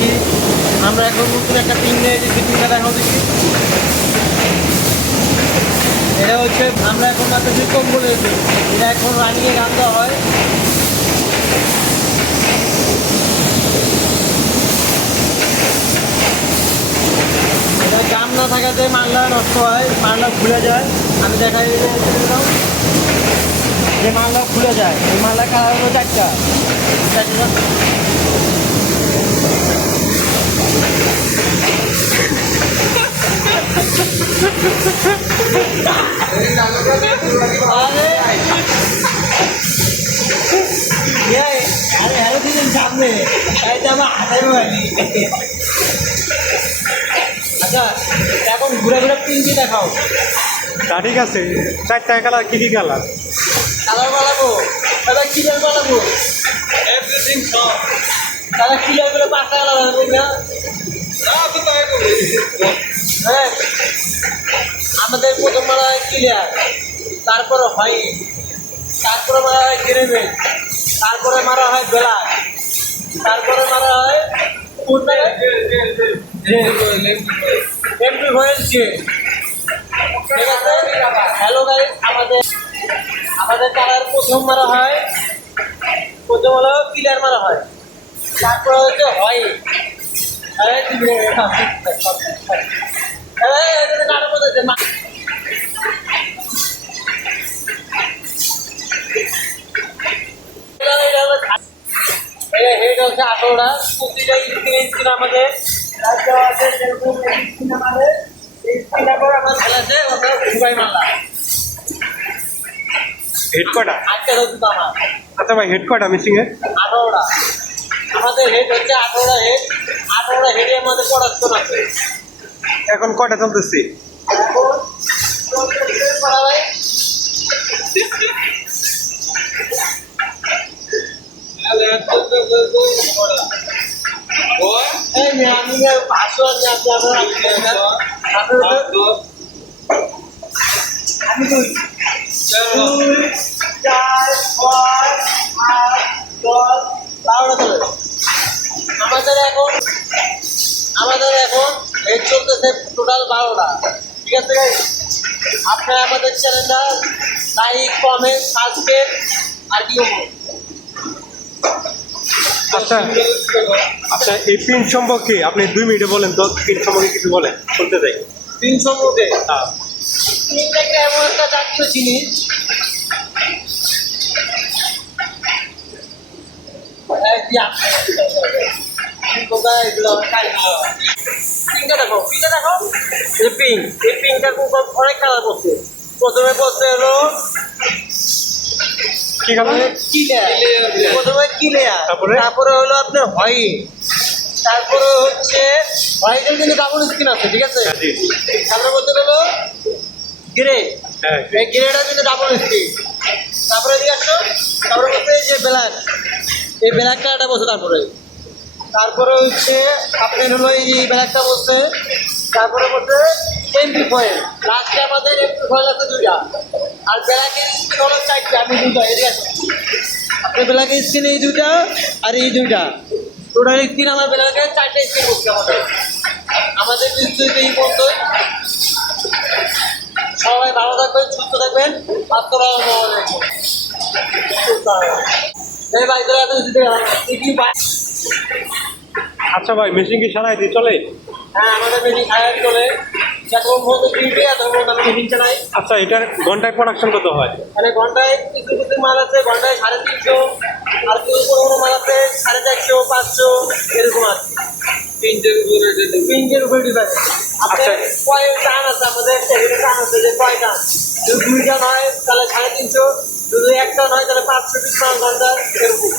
দেখি আমরা এখন নতুন একটা পিন নিয়ে এসেছি পিনটা দেখাও দেখি। এটা হচ্ছে, আমরা এখন আপনাদের কম বলে এটা এখন রানিংয়ে গান হয়। এটা না থাকাতে মালটা নষ্ট হয়, মালটা খুলে যায়। আমি দেখাই যে মালটা খুলে যায়, এই মালটা কালার হলো চারটা। সামনে। আমার আচ্ছা এখন ঘুরে ঘুরে দেখাও। তা ঠিক আছে চারটা কালার কি কি কালার? কালার বানাবো দাদা কিলার বানাবো এভরিথিং সব না হ্যাঁ। আমাদের প্রথম মারা হয় ক্লিয়ার তারপরে হয়, তারপরে মারা হয় গ্রেভেল তারপরে মারা হয় ব্ল্যাক তারপরে মারা হয় এমপি যে ঠিক আছে? হ্যালো গাইস আমাদের আমাদের কালার প্রথম মারা হয়, প্রথম হলো ক্লিয়ার মারা হয়। তারপরে হচ্ছে হেড হচ্ছে আঠারোটা প্রতিটা স্ক্রিন স্ক্রিন আমাদের রাজ্য আছে যেরকম স্ক্রিন আমাদের এই করে আমার খেলা আছে দুবাই হেড কটা আমার আচ্ছা ভাই হেড কটা মিসিং এর আঠারোটা আমাদের হেড হচ্ছে আঠারোটা হেড আঠারোটা হেডের মধ্যে পড়াশোন আছে এখন কটা চলতেছে? আমি দুই চার ছয় আট দশ বারোটা চলে আমাদের এখন আমাদের এখন এই চলতেছে টোটাল বারোটা ঠিক আছে? আপনারা আমাদের চ্যানেলটা লাইক কমেন্ট সাবস্ক্রাইব আর কি? আচ্ছা আচ্ছা এই পিন সম্পর্কে আপনি দুই মিনিটে বলেন তো পিন সম্পর্কে কিছু বলেন শুনতে চাই তিনশো মধ্যে হ্যাঁ একটা এমন একটা জাতীয় জিনিস এই পিনটা দেখো পিনটা দেখো এই পিন এই উপর অনেক কালার প্রথমে পড়ছে হলো প্রথমে কিলেয়ার তারপরে? হলো আপনার হোয়াইট তারপরে হচ্ছে হোয়াইটের কিন্তু ডাবল স্কিন আছে ঠিক আছে তারপরে বলতে গেলো গ্রে এই গ্রেটা কিন্তু ডাবল স্কিন তারপরে এদিকে আসছো তারপরে বলতে যে ব্ল্যাক এই ব্ল্যাক কালারটা বলছে তারপরে তারপরে হচ্ছে আপনার হলো এই ব্ল্যাকটা বলছে, তারপরে বলছে এমপি ফয়েল লাস্টে আমাদের এমপি ফয়েল আছে দুইটা। আর ব্ল্যাকের স্কিন হলো চারটা, আমি এদিকে আসো আপনার ব্ল্যাকের স্কিন এই দুইটা আর এই দুইটা। টোটাল স্কিন আমার ব্ল্যাকের চারটে স্কিন করছে আমাদের। আমাদের কিন্তু এই পর্যন্তই। সবাই ভালো থাকবেন, সুস্থ থাকবেন। এই ভাই, তোরা এত আচ্ছা ভাই মেশিন কি সারাই দিয়ে চলে? হ্যাঁ আমাদের মেশিন খায় চলে। আচ্ছা এটার ঘন্টায় প্রোডাকশন কত হয়? মানে ঘন্টায় কিছু কিছু মাল আছে ঘন্টায় সাড়ে তিনশো আর কিছু কোনো কোনো মাল আছে সাড়ে চারশো পাঁচশো এরকম আছে। তিনটের উপরে তিনটের উপরে ডিপেন্ড আচ্ছা। কয় টান আছে আমাদের টান আছে যে কয় টান? যদি দুই টান হয় তাহলে সাড়ে তিনশো যদি এক টান হয় তাহলে মাল ঘণ্টা এরকম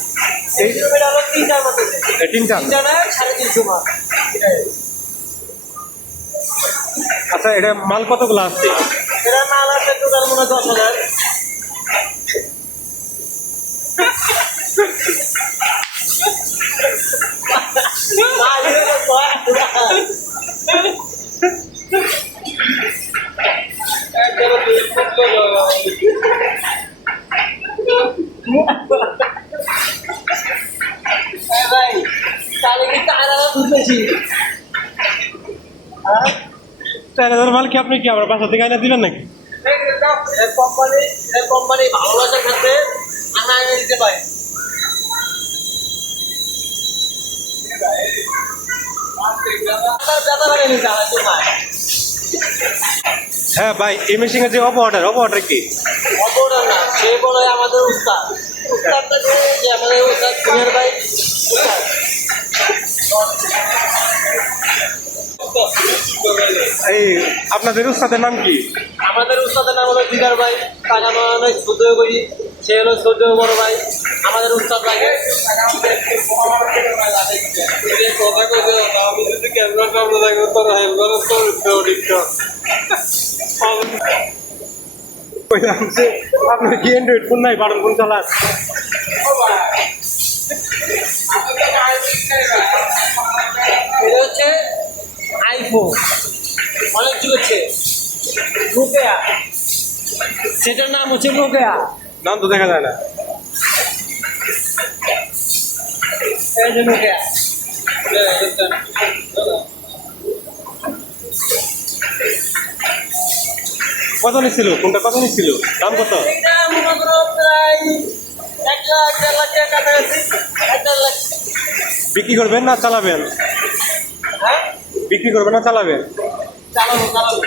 এই কিলোমিটার হলো তিনটার মতো তিনটা? তিনটা নয় সাড়ে তিনশো এটাই আচ্ছা এটা মাল কতগুলো আসছে এটা মাল আছে টোটাল মনে হয় দশ হাজার। হাজার। এই ভাই তাহলে কিন্তু আলাদা বুঝতেছি চার হাজার মাল কি আপনি কি আমার বাসা থেকে আইনা দিবেন নাকি? হ্যাঁ ভাই, এই মেশিনের যে অপ অর্ডার অপ অর্ডার কি? অপ অর্ডার না। সে বলে আমাদের উস্তাদ। উস্তাদটা যে যে আমাদের উস্তাদ কুমির ভাই উস্তাদ। এই আপনাদের উস্তাদের নাম কি? আমাদের উস্তাদের নাম হলো দিদার ভাই। আমরা অনেক শ্রদ্ধ করি। সে হলো শ্রদ্ধ বড় ভাই। আমাদের উস্তাদ লাগে। কথা কইছে আমি যদি ক্যামেরা সামনে তোর হেলমেট তোর উঠতে কইলাম যে আপনার কি অ্যান্ড্রয়েড ফোন নাই বাটন ফোন চালান এটা হচ্ছে আইফোন অনেক হচ্ছে নোকিয়া সেটার নাম হচ্ছে নোকিয়া নাম তো দেখা যায় না। এই যে নোকিয়া কত নিচ্ছিল কোনটা কত নিচ্ছিল দাম কত? বিক্রি করবেন না চালাবেন? হ্যাঁ? বিক্রি করবেন না চালাবেন? চালাবো চালাবো।